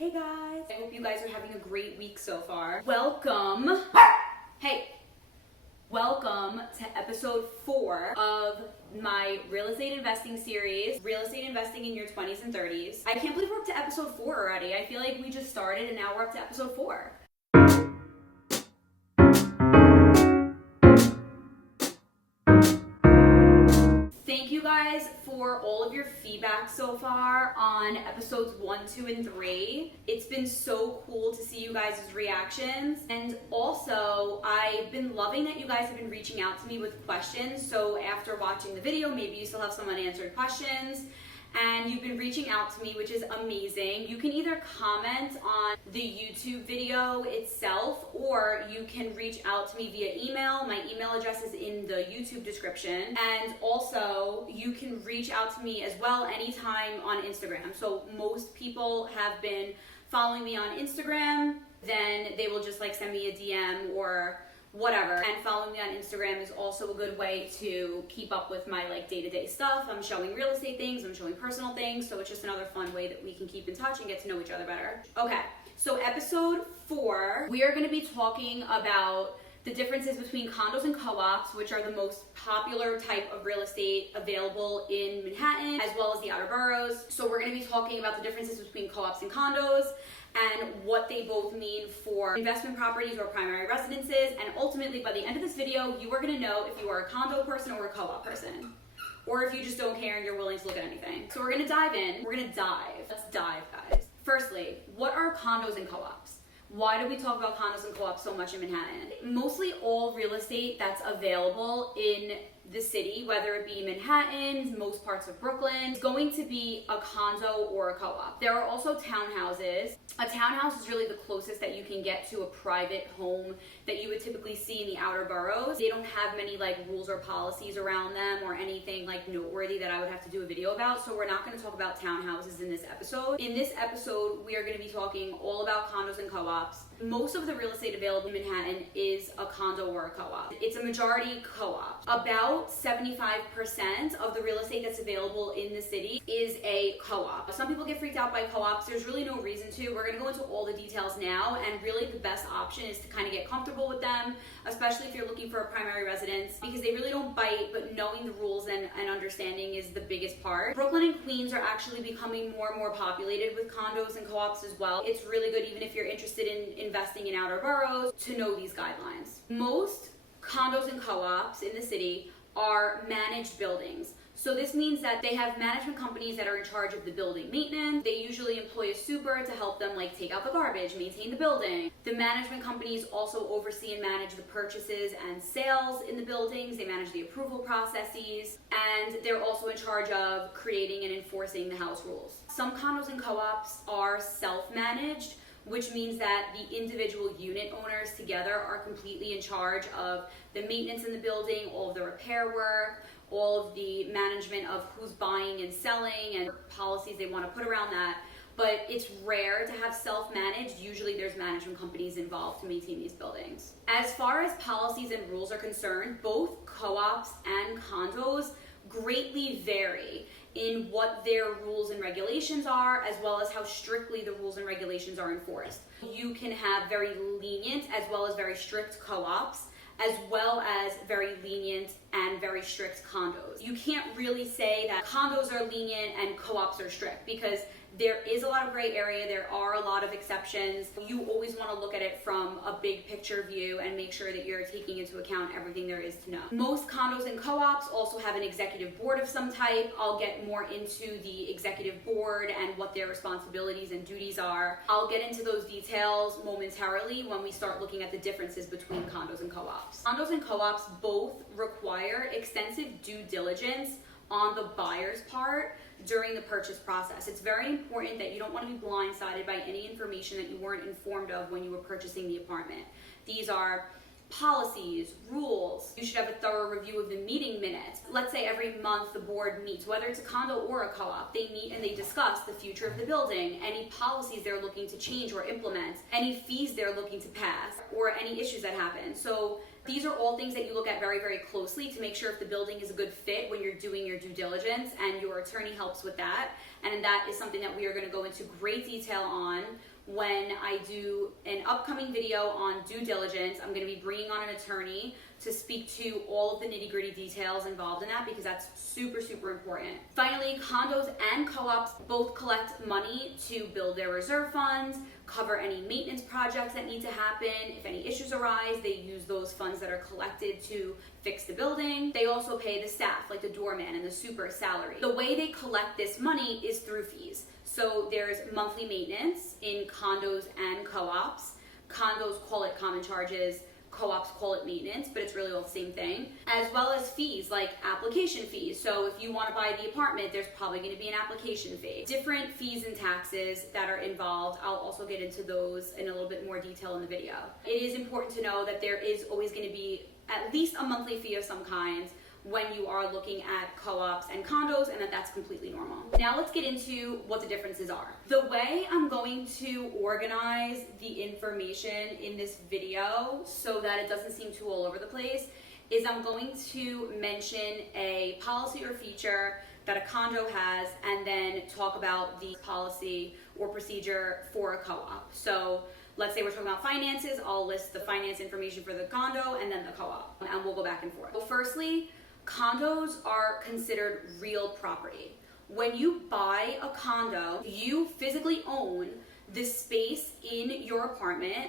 Hey guys, I hope you guys are having a great week so far. Welcome to episode 4 of my real estate investing series, Real Estate Investing in Your 20s and 30s. I can't believe we're up to episode 4 already. I feel like we just started and now we're up to episode 4. Thank you guys for all of your feedback so far on episodes 1, 2, and 3. It's been so cool to see you guys' reactions. And also, I've been loving that you guys have been reaching out to me with questions. So after watching the video, maybe you still have some unanswered questions. And you've been reaching out to me, which is amazing. You can either comment on the YouTube video itself, or you can reach out to me via email. My email address is in the YouTube description. And also, you can reach out to me as well anytime on Instagram. So most people have been following me on Instagram, then they will just send me a DM or whatever. And following me on Instagram is also a good way to keep up with my day-to-day stuff. I'm showing real estate things, I'm showing personal things, so it's just another fun way that we can keep in touch and get to know each other better. Okay, so episode 4, we are going to be talking about the differences between condos and co-ops, which are the most popular type of real estate available in Manhattan, as well as the outer boroughs. So we're going to be talking about the differences between co-ops and condos, and what they both mean for investment properties or primary residences. And ultimately, by the end of this video, you are going to know if you are a condo person or a co-op person, or if you just don't care and you're willing to look at anything. So we're going to dive in. We're going to dive. Let's dive, guys. Firstly, what are condos and co-ops? Why do we talk about condos and co-ops so much in Manhattan? Mostly all real estate that's available in the city, whether it be Manhattan, most parts of Brooklyn, is going to be a condo or a co-op. There are also townhouses. A townhouse is really the closest that you can get to a private home that you would typically see in the outer boroughs. They don't have many rules or policies around them or anything noteworthy that I would have to do a video about, so we're not going to talk about townhouses in this episode. In this episode, we are going to be talking all about condos and co-ops. Most of the real estate available in Manhattan is a condo or a co-op. It's a majority co-op. About 75% of the real estate that's available in the city is a co-op. Some people get freaked out by co-ops. There's really no reason to. We're going to go into all the details now, and really the best option is to kind of get comfortable with them, especially if you're looking for a primary residence, because they really don't bite, but knowing the rules and understanding is the biggest part. Brooklyn and Queens are actually becoming more and more populated with condos and co-ops as well. It's really good, even if you're interested in investing in outer boroughs, to know these guidelines. Most condos and co-ops in the city are managed buildings. So this means that they have management companies that are in charge of the building maintenance. They usually employ a super to help them take out the garbage, maintain the building. The management companies also oversee and manage the purchases and sales in the buildings. They manage the approval processes, and they're also in charge of creating and enforcing the house rules. Some condos and co-ops are self-managed, which means that the individual unit owners together are completely in charge of the maintenance in the building, all of the repair work, all of the management of who's buying and selling and policies they want to put around that. But it's rare to have self-managed. Usually there's management companies involved to maintain these buildings. As far as policies and rules are concerned, both co-ops and condos greatly vary in what their rules and regulations are, as well as how strictly the rules and regulations are enforced. You can have very lenient as well as very strict co-ops, as well as very lenient and very strict condos. You can't really say that condos are lenient and co-ops are strict, because there is a lot of gray area. There are a lot of exceptions. You always want to look at it from a big picture view and make sure that you're taking into account everything there is to know. Most condos and co-ops also have an executive board of some type. I'll get more into the executive board and what their responsibilities and duties are. I'll get into those details momentarily when we start looking at the differences between condos and co-ops. Condos and co-ops both require extensive due diligence on the buyer's part during the purchase process. It's very important that you don't want to be blindsided by any information that you weren't informed of when you were purchasing the apartment. These are policies, rules. You should have a thorough review of the meeting minutes. Let's say every month the board meets, whether it's a condo or a co-op, they meet and they discuss the future of the building, any policies they're looking to change or implement, any fees they're looking to pass, or any issues that happen. So These are all things that you look at very, very closely to make sure if the building is a good fit when you're doing your due diligence, and your attorney helps with that. And that is something that we are going to go into great detail on when I do an upcoming video on due diligence. I'm going to be bringing on an attorney to speak to all of the nitty-gritty details involved in that, because that's super, super important. Finally, condos and co-ops both collect money to build their reserve funds, cover any maintenance projects that need to happen. If any issues arise, they use those funds that are collected to fix the building. They also pay the staff, like the doorman and the super salary. The way they collect this money is through fees. So there's monthly maintenance in condos and co-ops. Condos call it common charges, co-ops call it maintenance, but it's really all the same thing. As well as fees, like application fees. So if you want to buy the apartment, there's probably going to be an application fee. Different fees and taxes that are involved. I'll also get into those in a little bit more detail in the video. It is important to know that there is always going to be at least a monthly fee of some kind when you are looking at co-ops and condos, and that's completely normal. Now let's get into what the differences are. The way I'm going to organize the information in this video so that it doesn't seem too all over the place is I'm going to mention a policy or feature that a condo has, and then talk about the policy or procedure for a co-op. So let's say we're talking about finances, I'll list the finance information for the condo and then the co-op, and we'll go back and forth. So firstly, condos are considered real property. When you buy a condo, you physically own the space in your apartment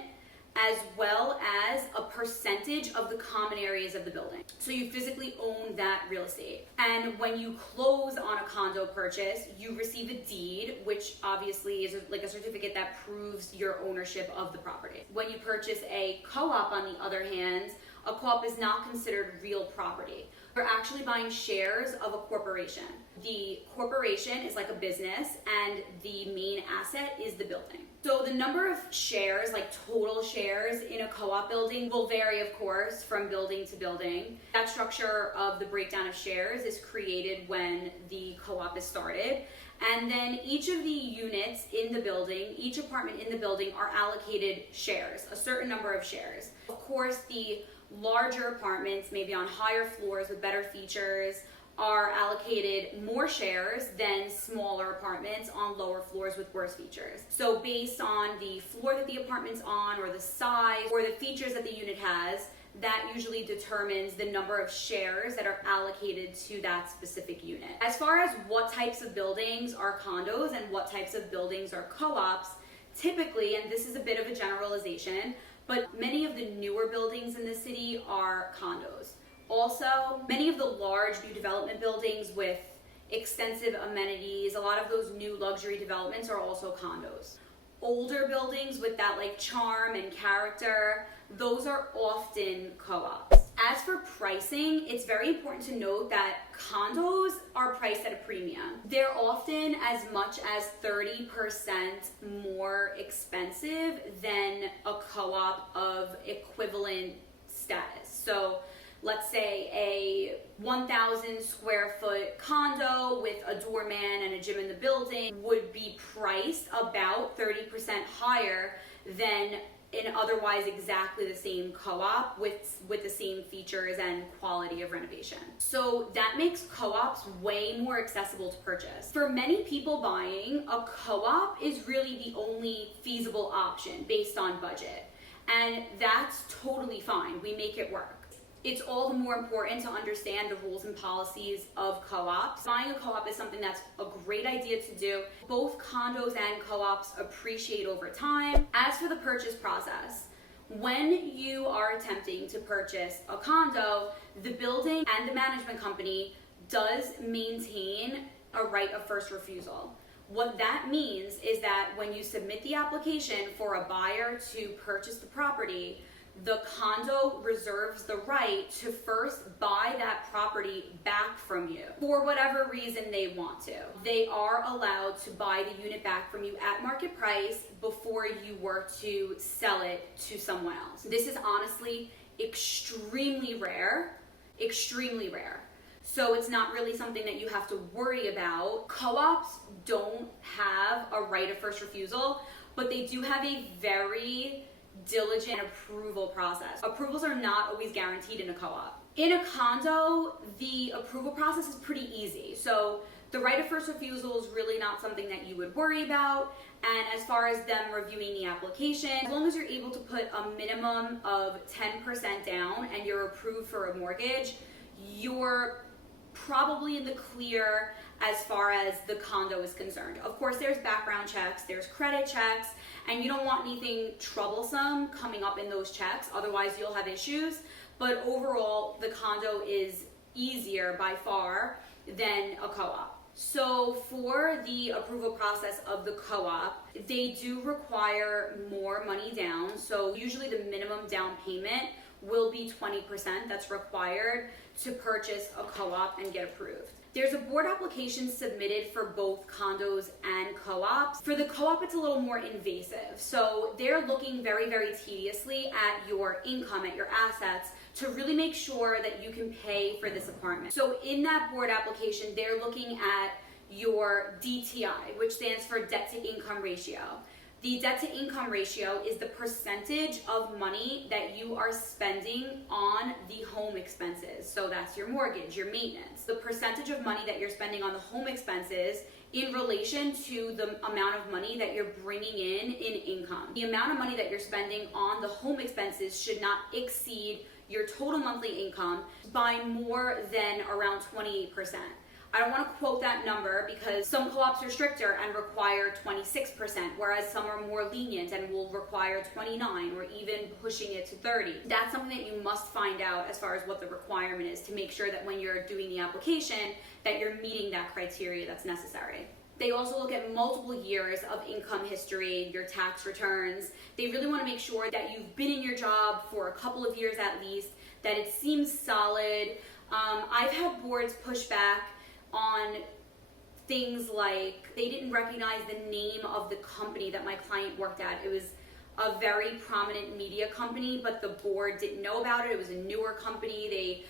as well as a percentage of the common areas of the building. So you physically own that real estate. And when you close on a condo purchase, you receive a deed, which obviously is like a certificate that proves your ownership of the property. When you purchase a co-op, on the other hand, a co-op is not considered real property. You're actually buying shares of a corporation. The corporation is like a business, and the main asset is the building. So the number of shares, like total shares in a co-op building, will vary, of course, from building to building. That structure of the breakdown of shares is created when the co-op is started. And then each of the units in the building, each apartment in the building, are allocated shares, a certain number of shares. Of course, the larger apartments, maybe on higher floors with better features, are allocated more shares than smaller apartments on lower floors with worse features. So based on the floor that the apartment's on, or the size, or the features that the unit has, that usually determines the number of shares that are allocated to that specific unit. As far as what types of buildings are condos and what types of buildings are co-ops, typically, and this is a bit of a generalization, but many of the newer buildings in the city are condos. Also, many of the large new development buildings with extensive amenities, a lot of those new luxury developments are also condos. Older buildings with that like charm and character, those are often co-ops. As for pricing, it's very important to note that condos are priced at a premium. They're often as much as 30% more expensive than a co-op of equivalent status. So let's say a 1,000 square foot condo with a doorman and a gym in the building would be priced about 30% higher than an otherwise exactly the same co-op with the same features and quality of renovation. So that makes co-ops way more accessible to purchase. For many people buying, a co-op is really the only feasible option based on budget. And that's totally fine. We make it work. It's all the more important to understand the rules and policies of co-ops. Buying a co-op is something that's a great idea to do. Both condos and co-ops appreciate over time. As for the purchase process, when you are attempting to purchase a condo, the building and the management company does maintain a right of first refusal. What that means is that when you submit the application for a buyer to purchase the property, the condo reserves the right to first buy that property back from you for whatever reason they want to. They are allowed to buy the unit back from you at market price before you were to sell it to someone else. This is honestly extremely rare, extremely rare. So it's not really something that you have to worry about. Co-ops don't have a right of first refusal, but they do have a very diligent approval process. Approvals are not always guaranteed in a co-op. In a condo, the approval process is pretty easy. So the right of first refusal is really not something that you would worry about. And as far as them reviewing the application, as long as you're able to put a minimum of 10% down and you're approved for a mortgage, you're probably in the clear as far as the condo is concerned. Of course, there's background checks, there's credit checks, and you don't want anything troublesome coming up in those checks, otherwise you'll have issues. But overall, the condo is easier by far than a co-op. So for the approval process of the co-op, they do require more money down. So usually the minimum down payment will be 20% that's required to purchase a co-op and get approved. There's a board application submitted for both condos and co-ops. For the co-op, it's a little more invasive. So they're looking very, very tediously at your income, at your assets, to really make sure that you can pay for this apartment. So in that board application, they're looking at your DTI, which stands for debt to income ratio. The debt to income ratio is the percentage of money that you are spending on the home expenses. So that's your mortgage, your maintenance. The percentage of money that you're spending on the home expenses in relation to the amount of money that you're bringing in income. The amount of money that you're spending on the home expenses should not exceed your total monthly income by more than around 28%. I don't want to quote that number because some co-ops are stricter and require 26%, whereas some are more lenient and will require 29 or even pushing it to 30. That's something that you must find out as far as what the requirement is to make sure that when you're doing the application that you're meeting that criteria that's necessary. They also look at multiple years of income history, your tax returns. They really want to make sure that you've been in your job for a couple of years at least, that it seems solid. I've had boards push back on things like they didn't recognize the name of the company that my client worked at. It was a very prominent media company, but the board didn't know about it. It was a newer company.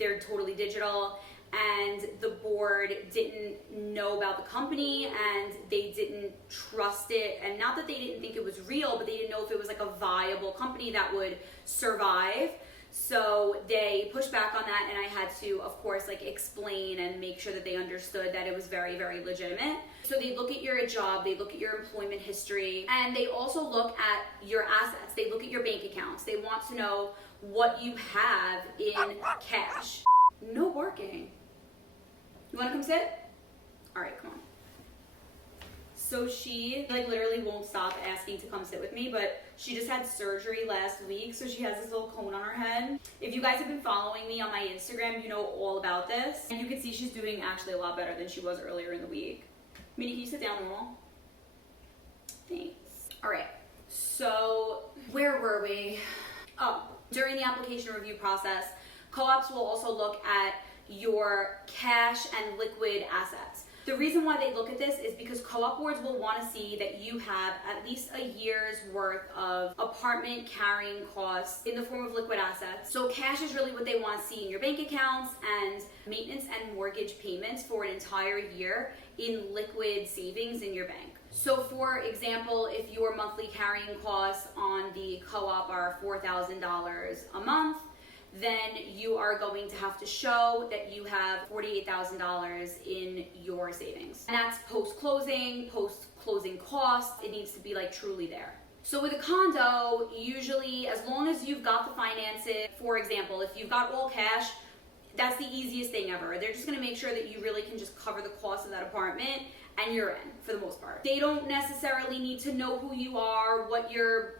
They're totally digital, and the board didn't know about the company and they didn't trust it. And not that they didn't think it was real, but they didn't know if it was like a viable company that would survive. So they pushed back on that, and I had to, of course, explain and make sure that they understood that it was very, very legitimate. So they look at your job, they look at your employment history, and they also look at your assets. They look at your bank accounts. They want to know what you have in cash. No barking. You want to come sit? All right, come on. So she literally won't stop asking to come sit with me, but she just had surgery last week, so she has this little cone on her head. If you guys have been following me on my Instagram, you know all about this. And you can see she's doing actually a lot better than she was earlier in the week. Minnie, can you sit down normal? Thanks. All right, so where were we? Oh, during the application review process, co-ops will also look at your cash and liquid assets. The reason why they look at this is because co-op boards will want to see that you have at least a year's worth of apartment carrying costs in the form of liquid assets. So cash is really what they want to see in your bank accounts, and maintenance and mortgage payments for an entire year in liquid savings in your bank. So for example, if your monthly carrying costs on the co-op are $4,000 a month, then you are going to have to show that you have $48,000 in your savings. And that's post-closing costs. It needs to be truly there. So with a condo, usually as long as you've got the finances, for example, if you've got all cash, that's the easiest thing ever. They're just gonna make sure that you really can just cover the cost of that apartment and you're in for the most part. They don't necessarily need to know who you are, what your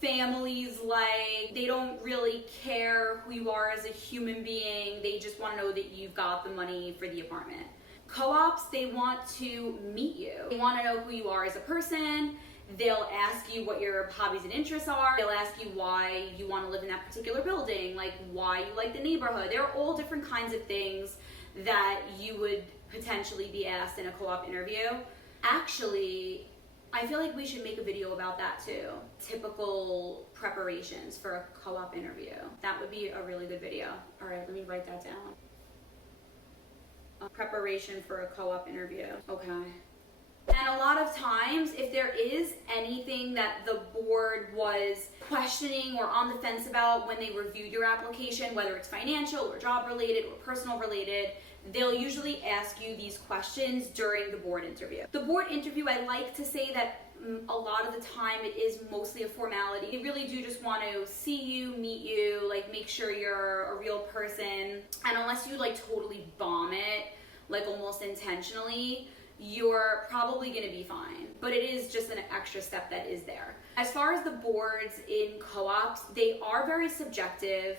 family's like. They don't really care who you are as a human being. They just want to know that you've got the money for the apartment. Co-ops, they want to meet you. They want to know who you are as a person. They'll ask you what your hobbies and interests are. They'll ask you why you want to live in that particular building, why you like the neighborhood. There are all different kinds of things that you would potentially be asked in a co-op interview. Actually, I feel like we should make a video about that too. Typical preparations for a co-op interview. That would be a really good video. All right, let me write that down. Preparation for a co-op interview. Okay. And a lot of times, if there is anything that the board was questioning or on the fence about when they reviewed your application, whether it's financial or job related or personal related, they'll usually ask you these questions during the board interview. The board interview, I like to say that a lot of the time it is mostly a formality. They really do just want to see you, meet you, like make sure you're a real person. And unless you like totally bomb it, like almost intentionally, you're probably going to be fine. But it is just an extra step that is there. As far as the boards in co-ops, they are very subjective,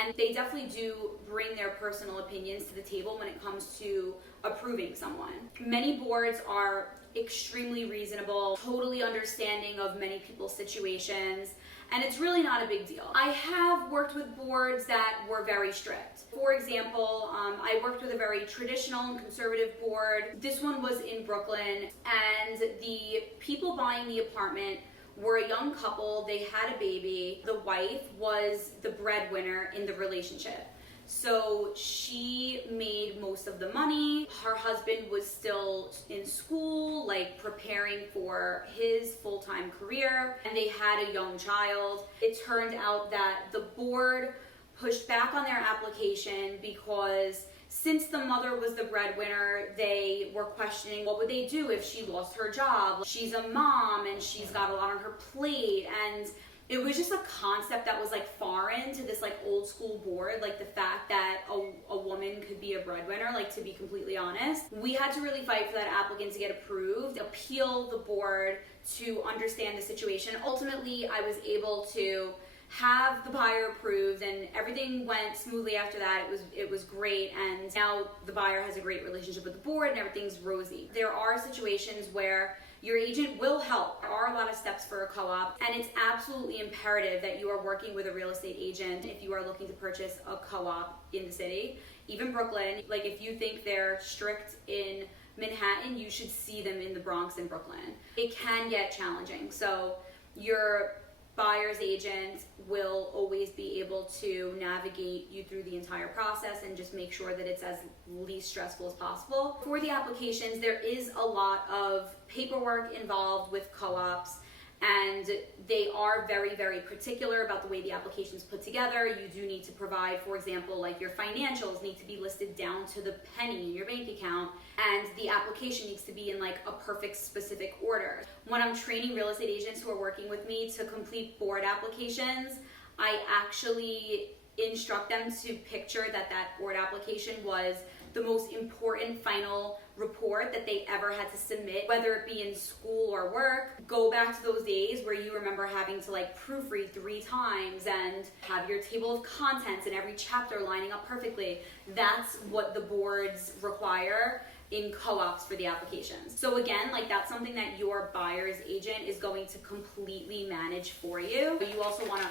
and they definitely do bring their personal opinions to the table when it comes to approving someone. Many boards are extremely reasonable, totally understanding of many people's situations, and it's really not a big deal. I have worked with boards that were very strict. For example, I worked with a very traditional and conservative board. This one was in Brooklyn, and the people buying the apartment were a young couple. They had a baby. The wife was the breadwinner in the relationship. So she made most of the money. Her husband was still in school, like preparing for his full-time career, and they had a young child. It turned out that the board pushed back on their application because since the mother was the breadwinner, they were questioning what would they do if she lost her job. She's a mom and she's got a lot on her plate, and it was just a concept that was like foreign to this like old school board, like the fact that a woman could be a breadwinner, like to be completely honest. We had to really fight for that applicant to get approved, appeal the board to understand the situation. Ultimately, I was able to have the buyer approved, and everything went smoothly after that. It was great, and now the buyer has a great relationship with the board and everything's rosy. There are situations where your agent will help. There are a lot of steps for a co-op, and it's absolutely imperative that you are working with a real estate agent if you are looking to purchase a co-op in the city. Even Brooklyn, like if you think they're strict in Manhattan, you should see them in the Bronx and Brooklyn. It can get challenging, so your buyer's agent will always be able to navigate you through the entire process and just make sure that it's as least stressful as possible. For the applications, there is a lot of paperwork involved with co-ops, and they are very, very particular about the way the application is put together. You do need to provide, for example, like your financials need to be listed down to the penny in your bank account, and the application needs to be in like a perfect specific order. When I'm training real estate agents who are working with me to complete board applications, I actually instruct them to picture that board application was the most important final report that they ever had to submit, whether it be in school or work. Go back to those days where you remember having to like proofread 3 times and have your table of contents and every chapter lining up perfectly. That's what the boards require in co-ops for the applications. So again, like that's something that your buyer's agent is going to completely manage for you. But you also want to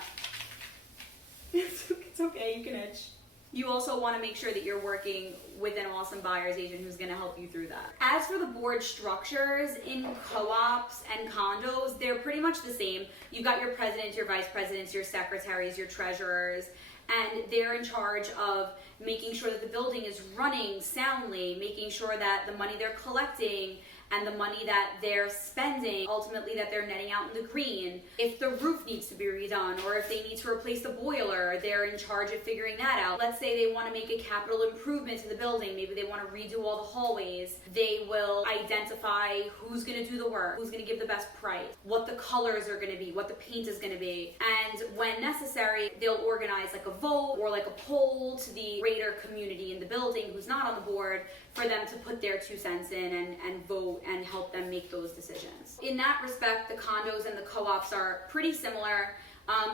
it's okay, you can itch. You also want to make sure that you're working with an awesome buyer's agent who's going to help you through that. As for the board structures in co-ops and condos, they're pretty much the same. You've got your presidents, your vice presidents, your secretaries, your treasurers, and they're in charge of making sure that the building is running soundly, making sure that the money they're collecting and the money that they're spending, ultimately that they're netting out in the green. If the roof needs to be redone or if they need to replace the boiler, they're in charge of figuring that out. Let's say they want to make a capital improvement to the building. Maybe they want to redo all the hallways. They will identify who's going to do the work, who's going to give the best price, what the colors are going to be, what the paint is going to be. And when necessary, they'll organize like a vote or like a poll to the greater community in the building who's not on the board for them to put their 2 cents in and vote and help them make those decisions. In that respect, the condos and the co-ops are pretty similar,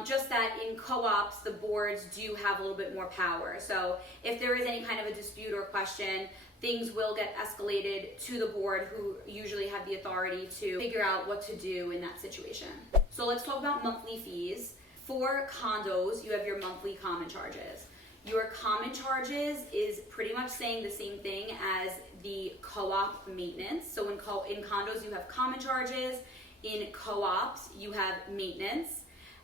just that in co-ops, the boards do have a little bit more power. So if there is any kind of a dispute or question, things will get escalated to the board, who usually have the authority to figure out what to do in that situation. So let's talk about monthly fees. For condos, you have your monthly common charges. Your common charges is pretty much saying the same thing as the co-op maintenance. So in condos, you have common charges. In co-ops, you have maintenance.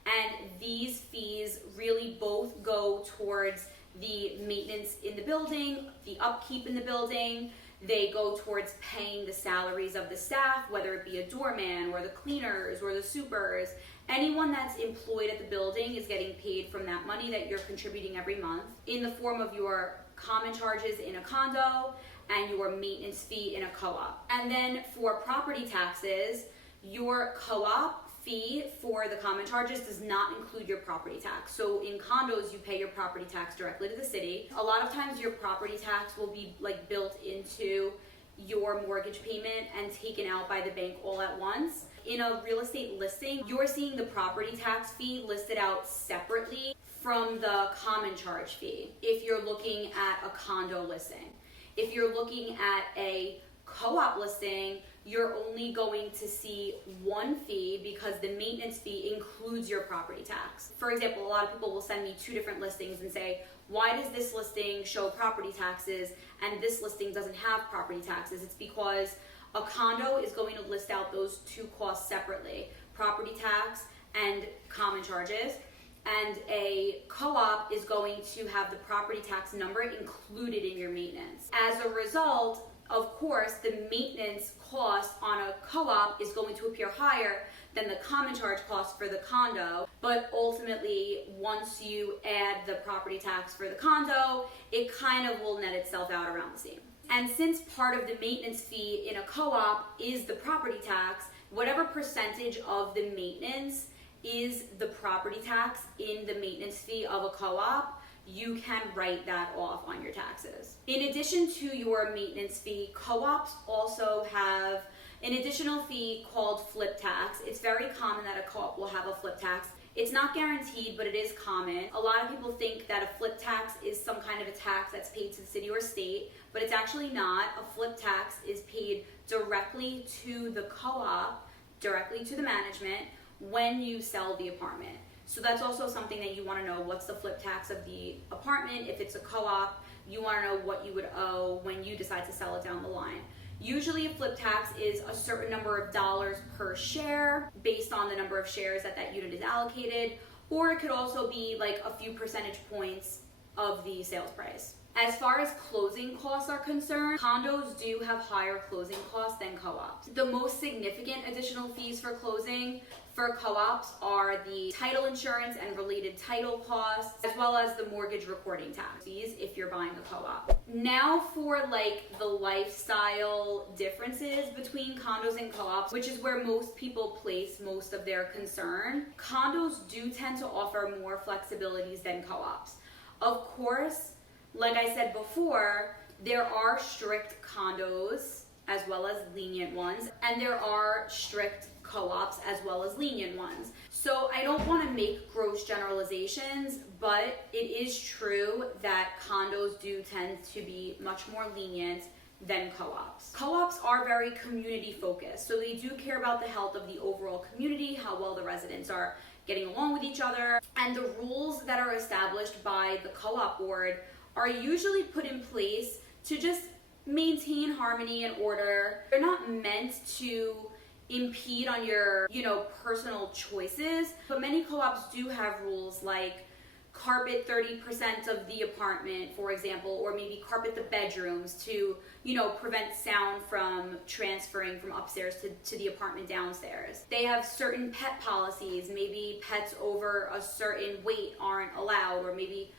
And these fees really both go towards the maintenance in the building, the upkeep in the building. They go towards paying the salaries of the staff, whether it be a doorman or the cleaners or the supers. Anyone that's employed at the building is getting paid from that money that you're contributing every month in the form of your common charges in a condo and your maintenance fee in a co-op. And then for property taxes, your co-op fee for the common charges does not include your property tax. So in condos, you pay your property tax directly to the city. A lot of times your property tax will be like built into your mortgage payment and taken out by the bank all at once. In a real estate listing, you're seeing the property tax fee listed out separately from the common charge fee if you're looking at a condo listing. If you're looking at a co-op listing, you're only going to see one fee because the maintenance fee includes your property tax. For example, a lot of people will send me two different listings and say, why does this listing show property taxes and this listing doesn't have property taxes? It's because a condo is going to list out those two costs separately, property tax and common charges. And a co-op is going to have the property tax number included in your maintenance. As a result, of course, the maintenance cost on a co-op is going to appear higher than the common charge cost for the condo, but ultimately, once you add the property tax for the condo, it kind of will net itself out around the same. And since part of the maintenance fee in a co-op is the property tax, whatever percentage of the maintenance is the property tax in the maintenance fee of a co-op, you can write that off on your taxes. In addition to your maintenance fee, co-ops also have an additional fee called flip tax. It's very common that a co-op will have a flip tax. It's not guaranteed, but it is common. A lot of people think that a flip tax is some kind of a tax that's paid to the city or state, but it's actually not. A flip tax is paid directly to the co-op, directly to the management, when you sell the apartment. So that's also something that you want to know. What's the flip tax of the apartment? If it's a co-op, you want to know what you would owe when you decide to sell it down the line. Usually a flip tax is a certain number of dollars per share based on the number of shares that that unit is allocated, or it could also be like a few percentage points of the sales price. As far as closing costs are concerned, condos do have higher closing costs than co-ops. The most significant additional fees for closing for co-ops are the title insurance and related title costs, as well as the mortgage recording tax fees if you're buying a co-op. Now for like the lifestyle differences between condos and co-ops, which is where most people place most of their concern. Condos do tend to offer more flexibilities than co-ops. Of course, like I said before, there are strict condos as well as lenient ones, and there are strict co-ops as well as lenient ones. So I don't want to make gross generalizations, but it is true that condos do tend to be much more lenient than co-ops. Co-ops are very community focused, so they do care about the health of the overall community, how well the residents are getting along with each other, and the rules that are established by the co-op board are usually put in place to just maintain harmony and order. They're not meant to impede on your, personal choices, but many co-ops do have rules like carpet 30% of the apartment, for example, or maybe carpet the bedrooms to, prevent sound from transferring from upstairs to the apartment downstairs. They have certain pet policies. Maybe pets over a certain weight aren't allowed, or maybe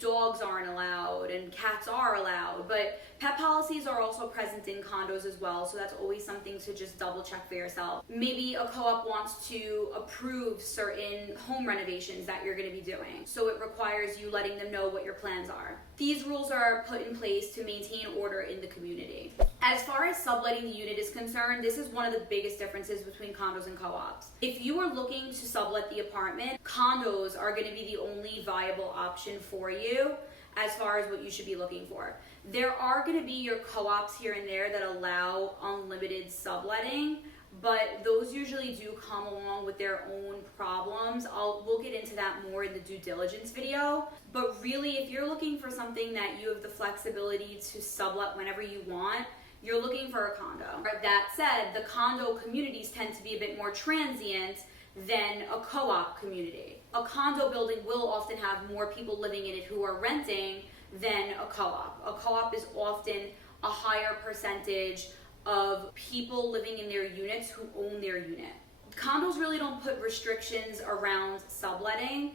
dogs aren't allowed and cats are allowed, but pet policies are also present in condos as well, so that's always something to just double check for yourself. Maybe a co-op wants to approve certain home renovations that you're going to be doing, so it requires you letting them know what your plans are. These rules are put in place to maintain order in the community. As far as subletting the unit is concerned, this is one of the biggest differences between condos and co-ops. If you are looking to sublet the apartment, condos are going to be the only viable option for you as far as what you should be looking for. There are going to be your co-ops here and there that allow unlimited subletting, but those usually do come along with their own problems. We'll get into that more in the due diligence video. But really, if you're looking for something that you have the flexibility to sublet whenever you want, you're looking for a condo. That said, the condo communities tend to be a bit more transient than a co-op community. A condo building will often have more people living in it who are renting than a co-op. A co-op is often a higher percentage of people living in their units who own their unit. Condos really don't put restrictions around subletting.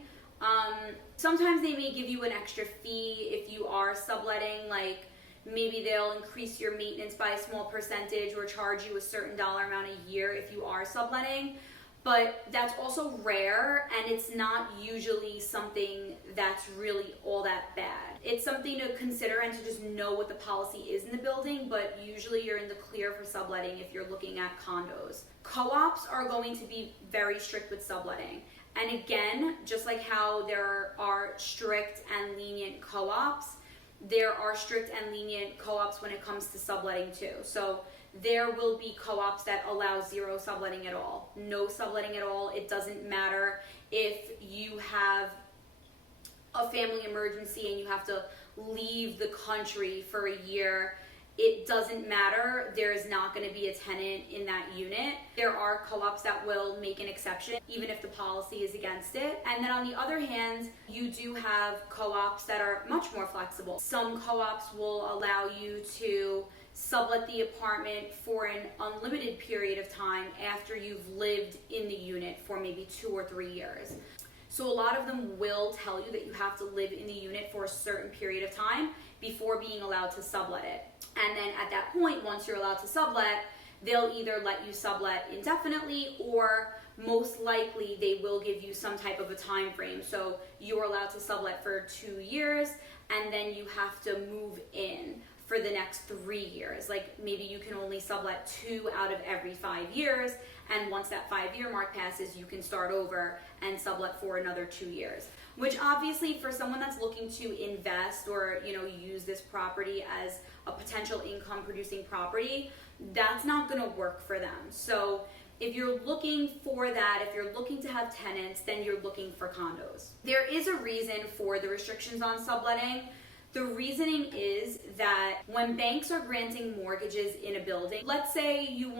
Sometimes they may give you an extra fee if you are subletting, like maybe they'll increase your maintenance by a small percentage or charge you a certain dollar amount a year if you are subletting. But that's also rare, and it's not usually something that's really all that bad. It's something to consider and to just know what the policy is in the building, but usually you're in the clear for subletting if you're looking at condos. Co-ops are going to be very strict with subletting. And again, just like how there are strict and lenient co-ops, there are strict and lenient co-ops when it comes to subletting too. So there will be co-ops that allow zero subletting at all, no subletting at all. It doesn't matter if you have a family emergency and you have to leave the country for a year. It doesn't matter. There is not going to be a tenant in that unit. There are co-ops that will make an exception, even if the policy is against it. And then on the other hand, you do have co-ops that are much more flexible. Some co-ops will allow you to sublet the apartment for an unlimited period of time after you've lived in the unit for maybe 2 or 3 years. So a lot of them will tell you that you have to live in the unit for a certain period of time before being allowed to sublet it. And then at that point, once you're allowed to sublet, they'll either let you sublet indefinitely, or most likely they will give you some type of a time frame. So you're allowed to sublet for 2 years, and then you have to move in for the next 3 years. Like maybe you can only sublet 2 out of every 5 years, and once that 5-year mark passes, you can start over and sublet for another 2 years. Which obviously for someone that's looking to invest or use this property as a potential income producing property, that's not gonna work for them. So if you're looking for that, if you're looking to have tenants, then you're looking for condos. There is a reason for the restrictions on subletting. The reasoning is that when banks are granting mortgages in a building, let's say you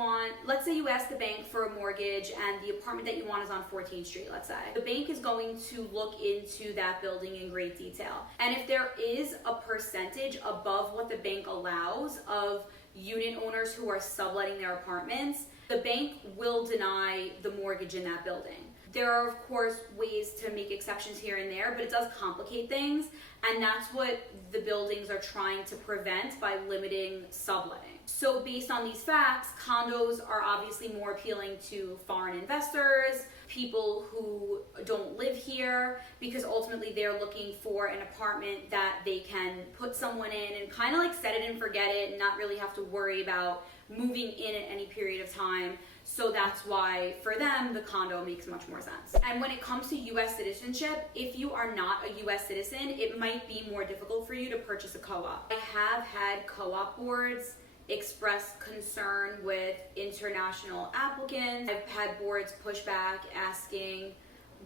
ask the bank for a mortgage and the apartment that you want is on 14th Street, let's say. The bank is going to look into that building in great detail. And if there is a percentage above what the bank allows of unit owners who are subletting their apartments, the bank will deny the mortgage in that building. There are, of course, ways to make exceptions here and there, but it does complicate things, and that's what the buildings are trying to prevent by limiting subletting. So based on these facts, condos are obviously more appealing to foreign investors, people who don't live here, because ultimately they're looking for an apartment that they can put someone in and kind of like set it and forget it and not really have to worry about moving in at any period of time. So that's why for them, the condo makes much more sense. And when it comes to US citizenship, if you are not a US citizen, it might be more difficult for you to purchase a co-op. I have had co-op boards express concern with international applicants. I've had boards push back asking,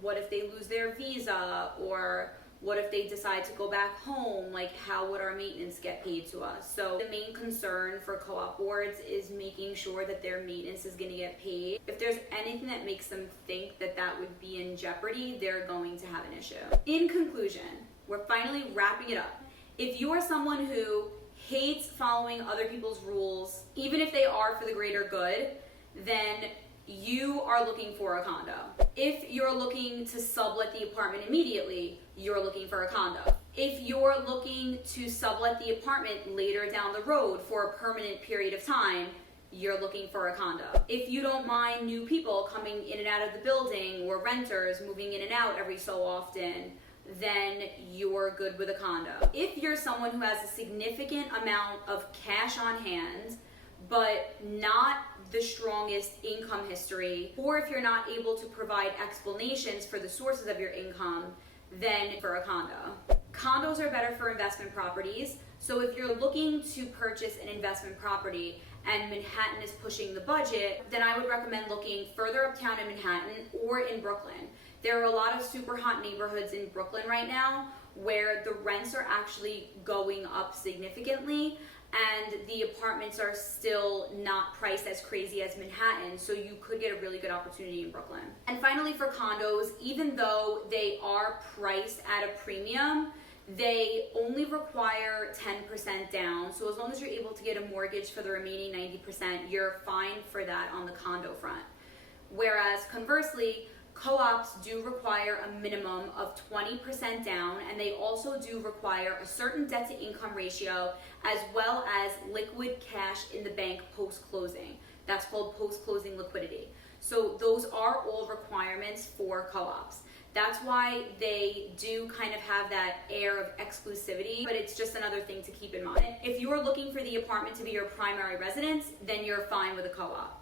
what if they lose their visa? Or what if they decide to go back home? Like, how would our maintenance get paid to us? So the main concern for co-op boards is making sure that their maintenance is gonna get paid. If there's anything that makes them think that that would be in jeopardy, they're going to have an issue. In conclusion, we're finally wrapping it up. If you are someone who hates following other people's rules, even if they are for the greater good, then you are looking for a condo. If you're looking to sublet the apartment immediately, you're looking for a condo. If you're looking to sublet the apartment later down the road for a permanent period of time, you're looking for a condo. If you don't mind new people coming in and out of the building or renters moving in and out every so often, then you're good with a condo. If you're someone who has a significant amount of cash on hand, but not the strongest income history, or if you're not able to provide explanations for the sources of your income, then for a condo. Condos are better for investment properties. So if you're looking to purchase an investment property and Manhattan is pushing the budget, then I would recommend looking further uptown in Manhattan or in Brooklyn. There are a lot of super hot neighborhoods in Brooklyn right now where the rents are actually going up significantly and the apartments are still not priced as crazy as Manhattan, so you could get a really good opportunity in Brooklyn. And finally, for condos, even though they are priced at a premium, they only require 10% down. So as long as you're able to get a mortgage for the remaining 90%, you're fine for that on the condo front. Whereas conversely, co-ops do require a minimum of 20% down, and they also do require a certain debt to income ratio as well as liquid cash in the bank post-closing. That's called post-closing liquidity. So those are all requirements for co-ops. That's why they do kind of have that air of exclusivity, but it's just another thing to keep in mind. If you are looking for the apartment to be your primary residence, then you're fine with a co-op.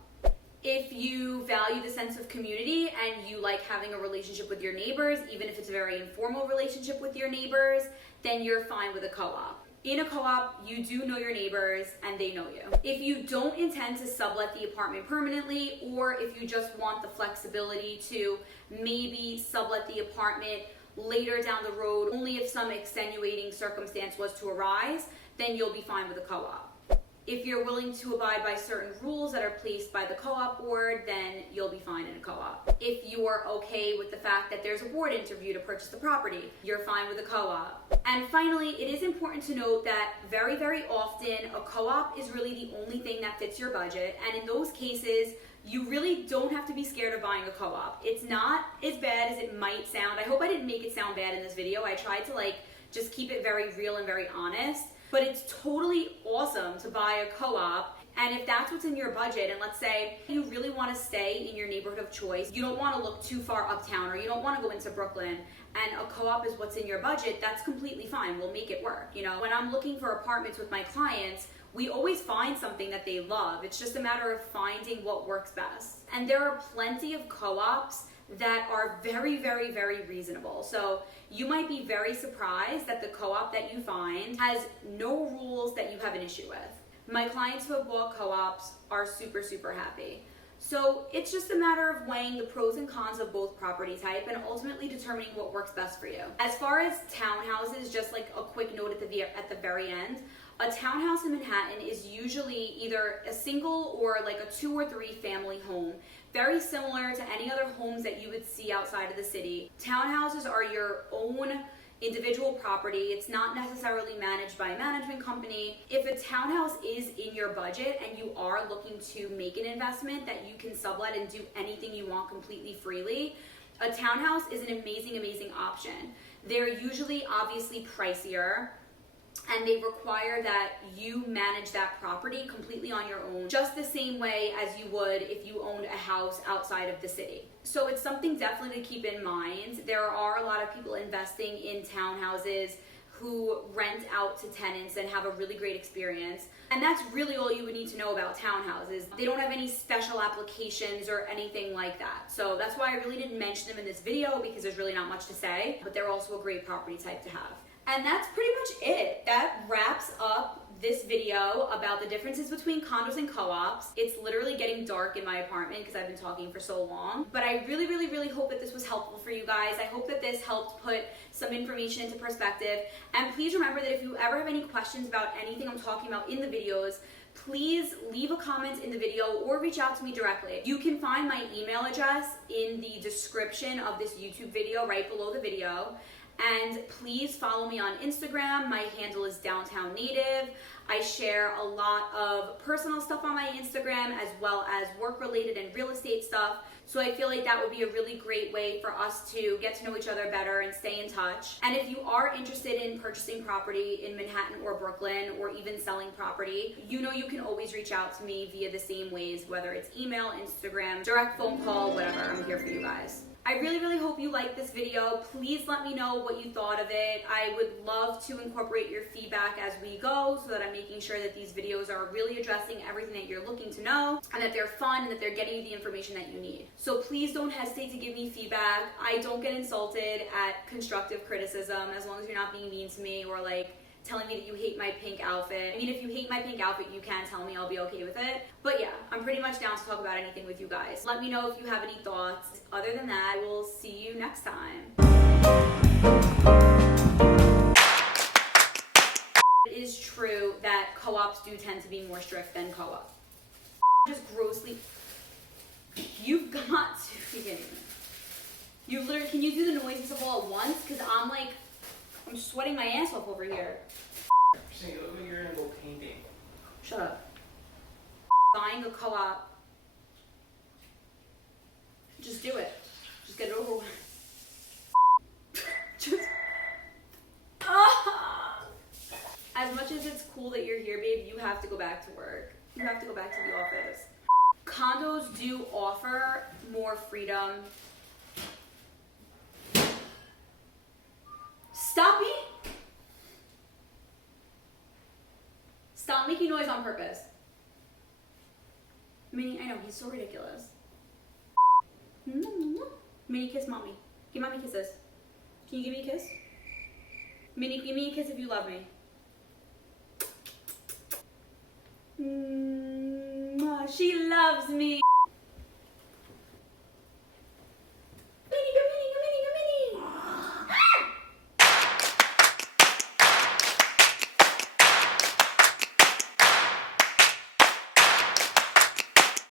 If you value the sense of community and you like having a relationship with your neighbors, even if it's a very informal relationship with your neighbors, then you're fine with a co-op. In a co-op, you do know your neighbors and they know you. If you don't intend to sublet the apartment permanently, or if you just want the flexibility to maybe sublet the apartment later down the road, only if some extenuating circumstance was to arise, then you'll be fine with a co-op. If you're willing to abide by certain rules that are placed by the co-op board, then you'll be fine in a co-op. If you're okay with the fact that there's a board interview to purchase the property, you're fine with a co-op. And finally, it is important to note that very, very often a co-op is really the only thing that fits your budget. And in those cases, you really don't have to be scared of buying a co-op. It's not as bad as it might sound. I hope I didn't make it sound bad in this video. I tried to just keep it very real and very honest. But it's totally awesome to buy a co-op. And if that's what's in your budget, and let's say you really want to stay in your neighborhood of choice, you don't want to look too far uptown, or you don't want to go into Brooklyn, and a co-op is what's in your budget, that's completely fine. We'll make it work. You know, when I'm looking for apartments with my clients, we always find something that they love. It's just a matter of finding what works best. And there are plenty of co-ops that are very, very, very reasonable. So you might be very surprised that the co-op that you find has no rules that you have an issue with. My clients who have bought co-ops are super, super happy. So it's just a matter of weighing the pros and cons of both property type and ultimately determining what works best for you. As far as townhouses, just like a quick note at the very end, a townhouse in Manhattan is usually either a single or like a 2 or 3 family home. Very similar to any other homes that you would see outside of the city. Townhouses are your own individual property. It's not necessarily managed by a management company. If a townhouse is in your budget and you are looking to make an investment that you can sublet and do anything you want completely freely, a townhouse is an amazing, amazing option. They're usually obviously pricier, and they require that you manage that property completely on your own, just the same way as you would if you owned a house outside of the city. So it's something definitely to keep in mind. There are a lot of people investing in townhouses who rent out to tenants and have a really great experience. And that's really all you would need to know about townhouses. They don't have any special applications or anything like that. So that's why I really didn't mention them in this video, because there's really not much to say, but they're also a great property type to have. And that's pretty much it. That wraps up this video about the differences between condos and co-ops. It's literally getting dark in my apartment because I've been talking for so long. But I really, really, really hope that this was helpful for you guys. I hope that this helped put some information into perspective. And please remember that if you ever have any questions about anything I'm talking about in the videos, please leave a comment in the video or reach out to me directly. You can find my email address in the description of this YouTube video right below the video. And please follow me on Instagram. My handle is Downtown Native. I share a lot of personal stuff on my Instagram as well as work-related and real estate stuff. So I feel like that would be a really great way for us to get to know each other better and stay in touch. And if you are interested in purchasing property in Manhattan or Brooklyn, or even selling property, you know you can always reach out to me via the same ways, whether it's email, Instagram, direct phone call, whatever. I'm here for you guys. I really, really hope you liked this video. Please let me know what you thought of it. I would love to incorporate your feedback as we go, so that I'm making sure that these videos are really addressing everything that you're looking to know, and that they're fun, and that they're getting you the information that you need. So please don't hesitate to give me feedback. I don't get insulted at constructive criticism, as long as you're not being mean to me or like telling me that you hate my pink outfit. I mean, if you hate my pink outfit, you can tell me, I'll be okay with it. But yeah, I'm pretty much down to talk about anything with you guys. Let me know if you have any thoughts. Other than that, I will see you next time. It is true that co-ops do tend to be more strict than co-op. Just grossly, you've got to, you literally, can you do the noises of all at once? Because I'm like, I'm sweating my ass off over here. Saying you look like you're gonna go painting. Shut up. Buying a co-op. Just do it. Just get it over with. Just. As much as it's cool that you're here, babe, you have to go back to work. You have to go back to the office. Condos do offer more freedom. Stop me! Stop making noise on purpose. Minnie, I know, he's so ridiculous. Minnie, kiss mommy. Give mommy kisses. Can you give me a kiss? Minnie, give me a kiss if you love me. She loves me.